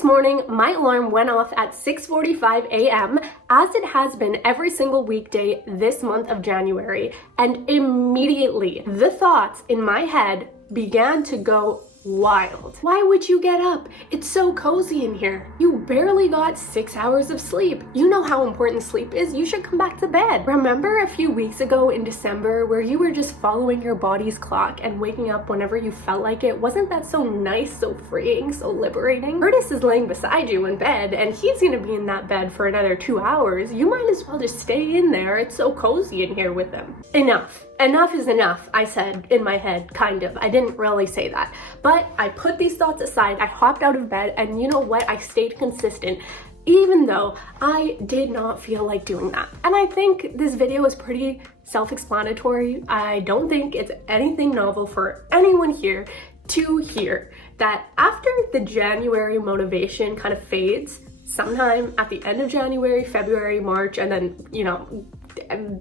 This morning, my alarm went off at 6:45 a.m. as it has been every single weekday this month of January, and immediately the thoughts in my head began to go wild. Why would you get up? It's so cozy in here. You barely got 6 hours of sleep. You know how important sleep is. You should come back to bed. Remember a few weeks ago in December where you were just following your body's clock and waking up whenever you felt like it? Wasn't that so nice, so freeing, so liberating? Curtis is laying beside you in bed and he's gonna be in that bed for another 2 hours. You might as well just stay in there. It's so cozy in here with him. Enough. Enough is enough, I said in my head, kind of. I didn't really say that. But I put these thoughts aside, I hopped out of bed, and you know what? I stayed consistent, even though I did not feel like doing that. And I think this video is pretty self-explanatory. I don't think it's anything novel for anyone here to hear that after the January motivation kind of fades, sometime at the end of January, February, March, and then,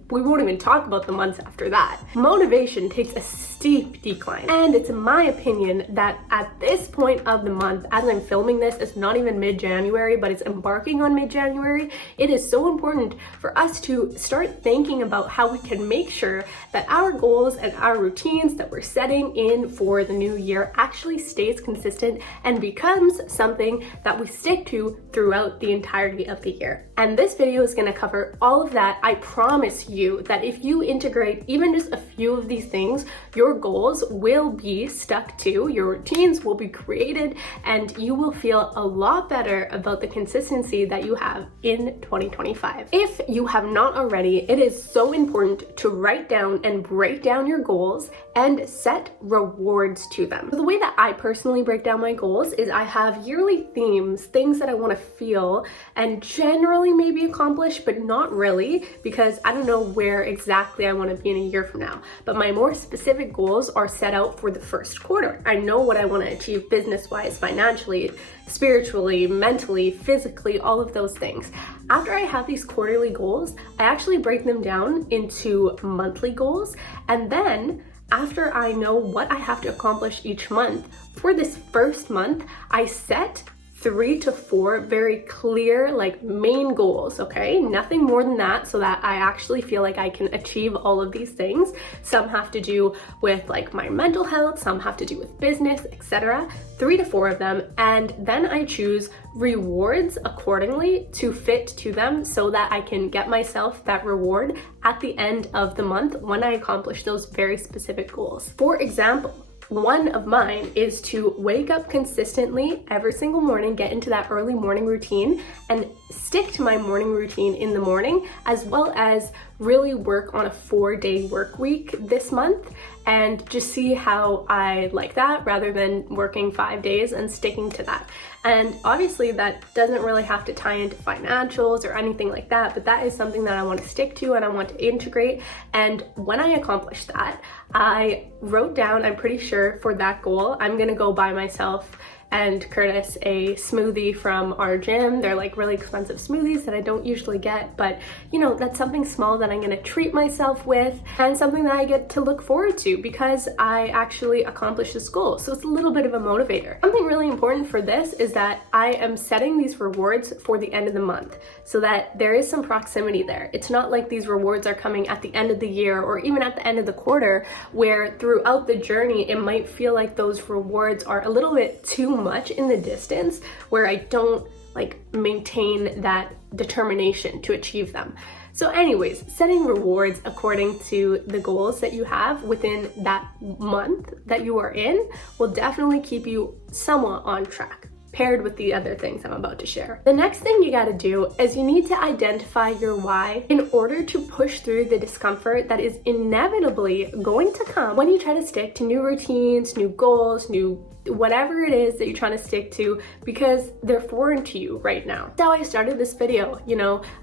we won't even talk about the months after that. Motivation takes a steep decline. And it's my opinion that at this point of the month, as I'm filming this, it's not even mid-January, but it's embarking on mid-January, it is so important for us to start thinking about how we can make sure that our goals and our routines that we're setting in for the new year actually stays consistent and becomes something that we stick to throughout the entirety of the year. And this video is going to cover all of that. I promise you that if you integrate even just a few of these things, your goals will be stuck to, your routines will be created, and you will feel a lot better about the consistency that you have in 2025. If you have not already, it is so important to write down and break down your goals and set rewards to them. So the way that I personally break down my goals is I have yearly themes, things that I want to feel and generally maybe accomplish, but not really, because I don't know where exactly I want to be in a year from now. But my more specific goals are set out for the first quarter. I know what I want to achieve business-wise, financially, spiritually, mentally, physically, all of those things. After I have these quarterly goals, I actually break them down into monthly goals, and then after I know what I have to accomplish each month, for this first month, I set 3 to 4 very clear, main goals, okay? Nothing more than that, so that I actually feel like I can achieve all of these things. Some have to do with my mental health, some have to do with business, etc. 3 to 4 of them, and then I choose rewards accordingly to fit to them so that I can get myself that reward at the end of the month when I accomplish those very specific goals. For example, one of mine is to wake up consistently every single morning, get into that early morning routine and stick to my morning routine in the morning, as well as really work on a 4-day work week this month and just see how I like that rather than working 5 days and sticking to that. And obviously that doesn't really have to tie into financials or anything like that, but that is something that I want to stick to and I want to integrate. And when I accomplish that, I wrote down, I'm pretty sure for that goal, I'm gonna go buy myself and Curtis a smoothie from our gym. They're really expensive smoothies that I don't usually get, but that's something small that I'm gonna treat myself with and something that I get to look forward to because I actually accomplished this goal. So it's a little bit of a motivator. Something really important for this is that I am setting these rewards for the end of the month so that there is some proximity there. It's not like these rewards are coming at the end of the year or even at the end of the quarter, where throughout the journey it might feel like those rewards are a little bit too much in the distance, where I don't maintain that determination to achieve them. So anyways, setting rewards according to the goals that you have within that month that you are in will definitely keep you somewhat on track, paired with the other things I'm about to share. The next thing you gotta do is you need to identify your why in order to push through the discomfort that is inevitably going to come when you try to stick to new routines, new goals, new whatever it is that you're trying to stick to, because they're foreign to you right now. That's how I started this video.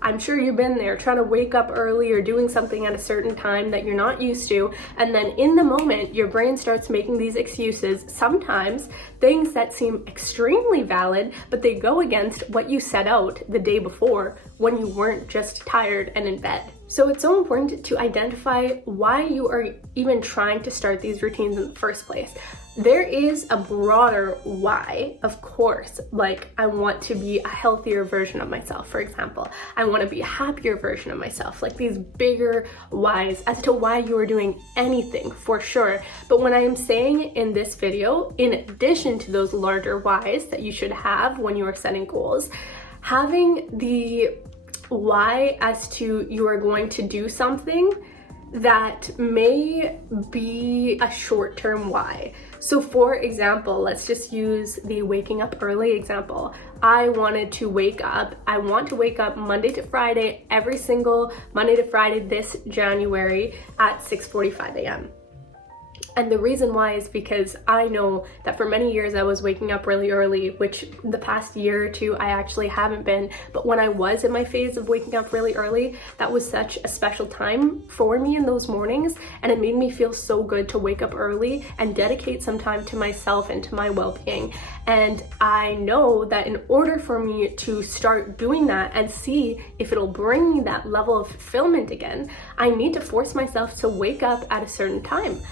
I'm sure you've been there trying to wake up early or doing something at a certain time that you're not used to, and then in the moment your brain starts making these excuses, sometimes things that seem extremely valid, but they go against what you set out the day before when you weren't just tired and in bed. So it's so important to identify why you are even trying to start these routines in the first place. There is a broader why, of course, like I want to be a healthier version of myself, for example. I want to be a happier version of myself, like these bigger whys as to why you are doing anything, for sure. But when I am saying in this video, in addition to those larger whys that you should have when you are setting goals, having the why as to you are going to do something that may be a short-term why. So for example, let's just use the waking up early example. I want to wake up Monday to Friday, every single Monday to Friday this January at 6:45 a.m. And the reason why is because I know that for many years I was waking up really early, which the past year or two I actually haven't been. But when I was in my phase of waking up really early, that was such a special time for me in those mornings. And it made me feel so good to wake up early and dedicate some time to myself and to my well-being. And I know that in order for me to start doing that and see if it'll bring me that level of fulfillment again, I need to force myself to wake up at a certain time.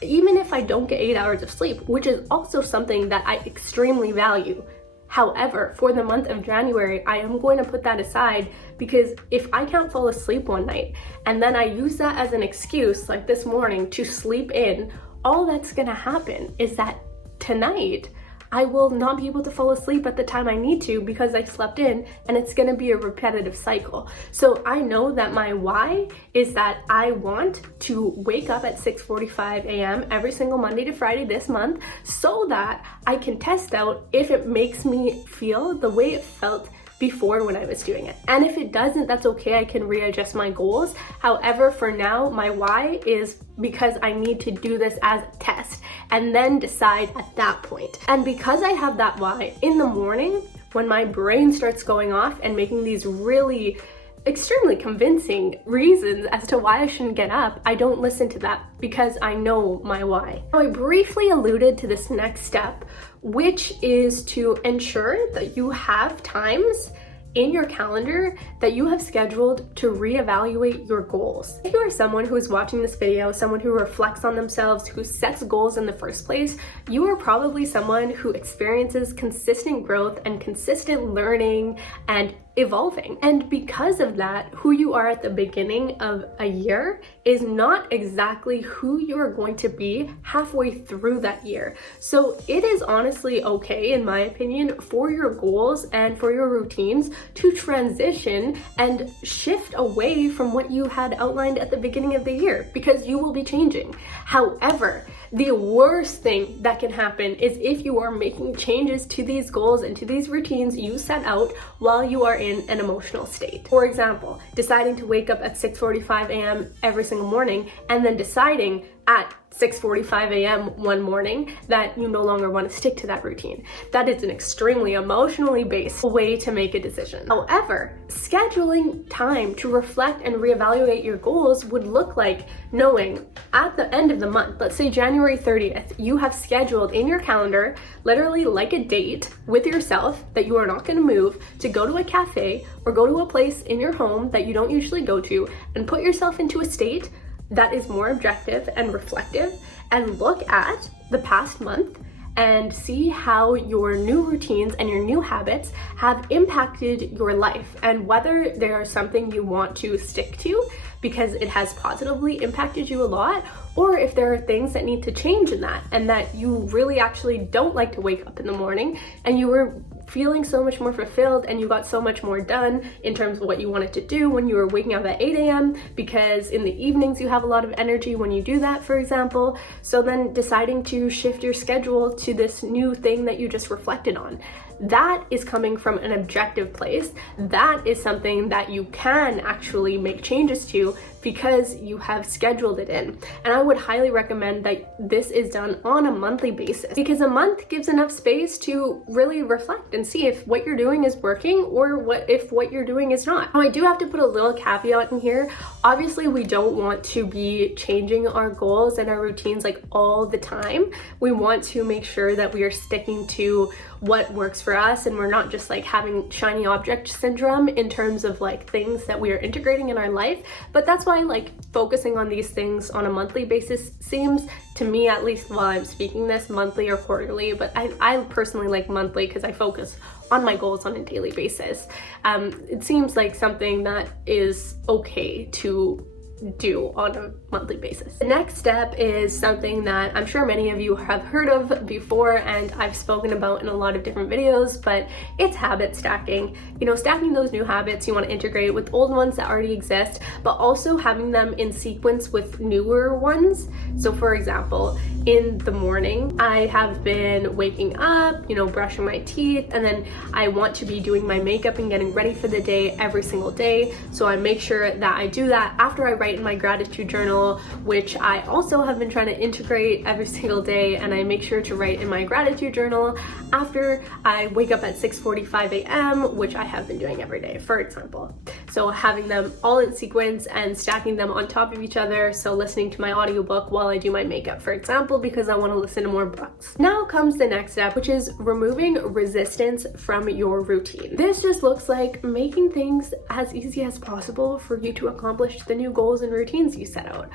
Even if I don't get 8 hours of sleep, which is also something that I extremely value. However, for the month of January, I am going to put that aside because if I can't fall asleep one night and then I use that as an excuse, like this morning, to sleep in, all that's gonna happen is that tonight, I will not be able to fall asleep at the time I need to because I slept in, and it's gonna be a repetitive cycle. So I know that my why is that I want to wake up at 6:45 a.m. every single Monday to Friday this month so that I can test out if it makes me feel the way it felt before when I was doing it. And if it doesn't, that's okay, I can readjust my goals. However, for now, my why is because I need to do this as a test and then decide at that point. And because I have that why, in the morning, when my brain starts going off and making these really extremely convincing reasons as to why I shouldn't get up, I don't listen to that because I know my why. Now, I briefly alluded to this next step, which is to ensure that you have times in your calendar that you have scheduled to reevaluate your goals. If you are someone who is watching this video, someone who reflects on themselves, who sets goals in the first place, you are probably someone who experiences consistent growth and consistent learning and evolving. And because of that, who you are at the beginning of a year is not exactly who you are going to be halfway through that year. So it is honestly okay, in my opinion, for your goals and for your routines to transition and shift away from what you had outlined at the beginning of the year, because you will be changing. However, the worst thing that can happen is if you are making changes to these goals and to these routines you set out while you are in an emotional state. For example, deciding to wake up at 6:45 a.m. every single morning and then deciding at 6:45 a.m. one morning that you no longer want to stick to that routine. That is an extremely emotionally based way to make a decision. However, scheduling time to reflect and reevaluate your goals would look like knowing at the end of the month, let's say January 30th, you have scheduled in your calendar, literally like a date with yourself that you are not going to move, to go to a cafe or go to a place in your home that you don't usually go to and put yourself into a state that is more objective and reflective, and look at the past month and see how your new routines and your new habits have impacted your life and whether they are something you want to stick to because it has positively impacted you a lot, or if there are things that need to change in that and that you really actually don't like to wake up in the morning and you were feeling so much more fulfilled and you got so much more done in terms of what you wanted to do when you were waking up at 8 a.m. because in the evenings you have a lot of energy when you do that, for example. So then deciding to shift your schedule to this new thing that you just reflected on. That is coming from an objective place. That is something that you can actually make changes to because you have scheduled it in. And I would highly recommend that this is done on a monthly basis, because a month gives enough space to really reflect and see if what you're doing is working or if what you're doing is not. Now, I do have to put a little caveat in here. Obviously, we don't want to be changing our goals and our routines like all the time. We want to make sure that we are sticking to what works for for us, and we're not just like having shiny object syndrome in terms of like things that we are integrating in our life. But that's why like focusing on these things on a monthly basis seems, to me at least while I'm speaking this, monthly or quarterly, but I personally like monthly because I focus on my goals on a daily basis. It seems like something that is okay to do on a monthly basis. The next step is something that I'm sure many of you have heard of before and I've spoken about in a lot of different videos, but it's habit stacking. You know, stacking those new habits you want to integrate with old ones that already exist, but also having them in sequence with newer ones. So for example, in the morning, I have been waking up, you know, brushing my teeth, and then I want to be doing my makeup and getting ready for the day every single day. So I make sure that I do that after I write in my gratitude journal, which I also have been trying to integrate every single day, and I make sure to write in my gratitude journal after I wake up at 6:45 a.m., which I have been doing every day, for example. So having them all in sequence and stacking them on top of each other, so listening to my audiobook while I do my makeup, for example, because I want to listen to more books. Now comes the next step, which is removing resistance from your routine. This just looks like making things as easy as possible for you to accomplish the new goals and routines you set out.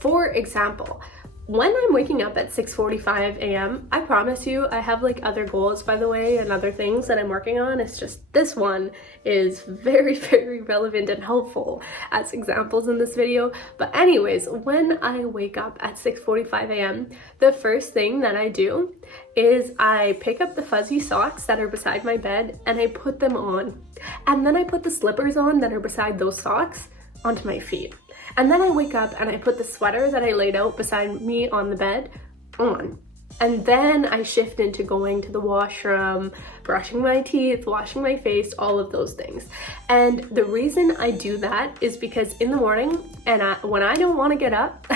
For example, when I'm waking up at 6:45 a.m., I promise you I have like other goals, by the way, and other things that I'm working on. It's just this one is very, very relevant and helpful as examples in this video. But anyways, when I wake up at 6:45 a.m., the first thing that I do is I pick up the fuzzy socks that are beside my bed and I put them on. And then I put the slippers on that are beside those socks onto my feet. And then I wake up and I put the sweater that I laid out beside me on the bed on. And then I shift into going to the washroom, brushing my teeth, washing my face, all of those things. And the reason I do that is because in the morning, and when I don't want to get up,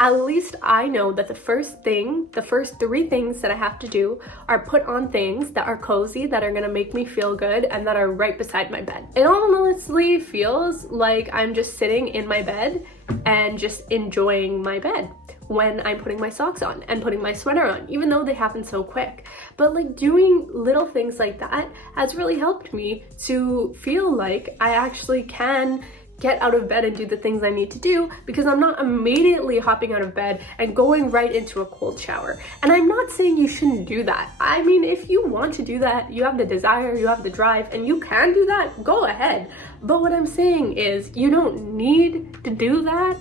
at least I know that the first 3 things that I have to do are put on things that are cozy, that are gonna make me feel good, and that are right beside my bed. It honestly feels like I'm just sitting in my bed and just enjoying my bed when I'm putting my socks on and putting my sweater on, even though they happen so quick. But like doing little things like that has really helped me to feel like I actually can get out of bed and do the things I need to do, because I'm not immediately hopping out of bed and going right into a cold shower. And I'm not saying you shouldn't do that. I mean, if you want to do that, you have the desire, you have the drive, and you can do that, go ahead. But what I'm saying is you don't need to do that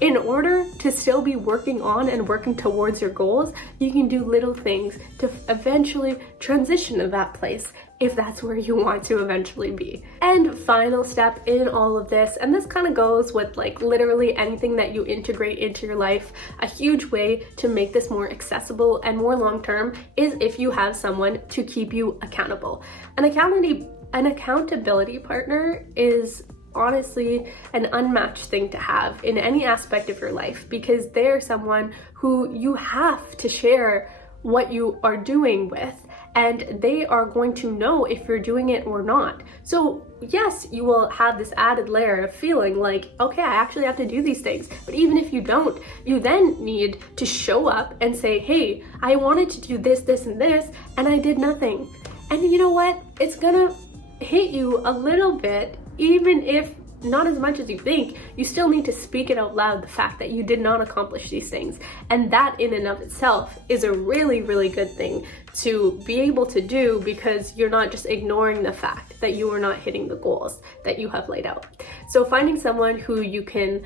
in order to still be working on and working towards your goals. You can do little things to eventually transition to that place if that's where you want to eventually be. And final step in all of this, and this kind of goes with like literally anything that you integrate into your life, a huge way to make this more accessible and more long-term is if you have someone to keep you accountable. An accountability partner is honestly an unmatched thing to have in any aspect of your life, because they're someone who you have to share what you are doing with, and they are going to know if you're doing it or not. So yes, you will have this added layer of feeling like, okay, I actually have to do these things. But even if you don't, you then need to show up and say, hey, I wanted to do this, this, and this, and I did nothing. And you know what? It's gonna hit you a little bit, even if not as much as you think. You still need to speak it out loud, the fact that you did not accomplish these things. And that in and of itself is a really, really good thing to be able to do, because you're not just ignoring the fact that you are not hitting the goals that you have laid out. So finding someone who you can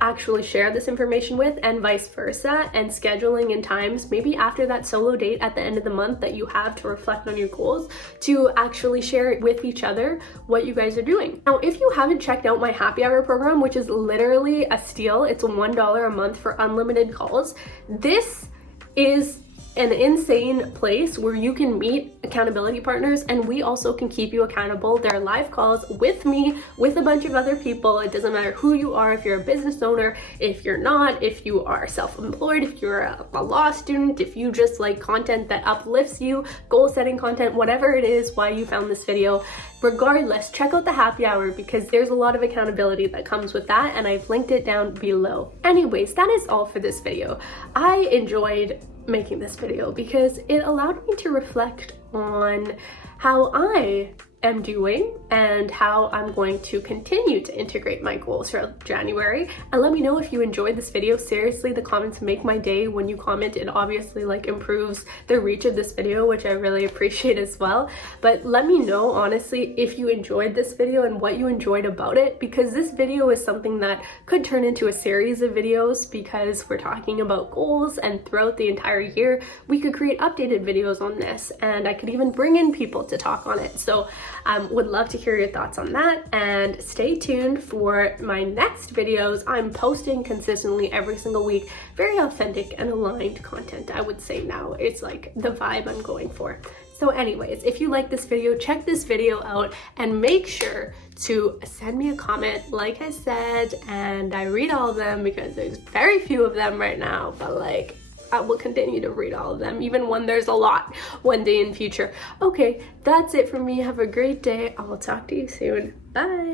actually share this information with, and vice versa, and scheduling in times, maybe after that solo date at the end of the month that you have to reflect on your goals, to actually share it with each other what you guys are doing. Now, if you haven't checked out my happy hour program, which is literally a steal, it's $1 a month for unlimited calls. This is an insane place where you can meet accountability partners, and we also can keep you accountable. There are live calls with me, with a bunch of other people. It doesn't matter who you are, if you're a business owner, if you're not, if you are self-employed, if you're a law student, if you just like content that uplifts you, goal-setting content, whatever it is, why you found this video. Regardless, check out the happy hour, because there's a lot of accountability that comes with that, and I've linked it down below. Anyways, that is all for this video. I enjoyed making this video because it allowed me to reflect on how I am doing and how I'm going to continue to integrate my goals for January. And let me know if you enjoyed this video. Seriously, the comments make my day. When you comment, it obviously like improves the reach of this video, which I really appreciate as well. But let me know honestly if you enjoyed this video and what you enjoyed about it, because this video is something that could turn into a series of videos because we're talking about goals, and throughout the entire year we could create updated videos on this, and I could even bring in people to talk on it. So would love to hear your thoughts on that, and stay tuned for my next videos. I'm posting consistently every single week, very authentic and aligned content. I would say now it's like the vibe I'm going for. So anyways, if you like this video, check this video out and make sure to send me a comment, like I said, and I read all of them because there's very few of them right now, but like I will continue to read all of them, even when there's a lot one day in future. Okay, that's it from me. Have a great day. I will talk to you soon. Bye.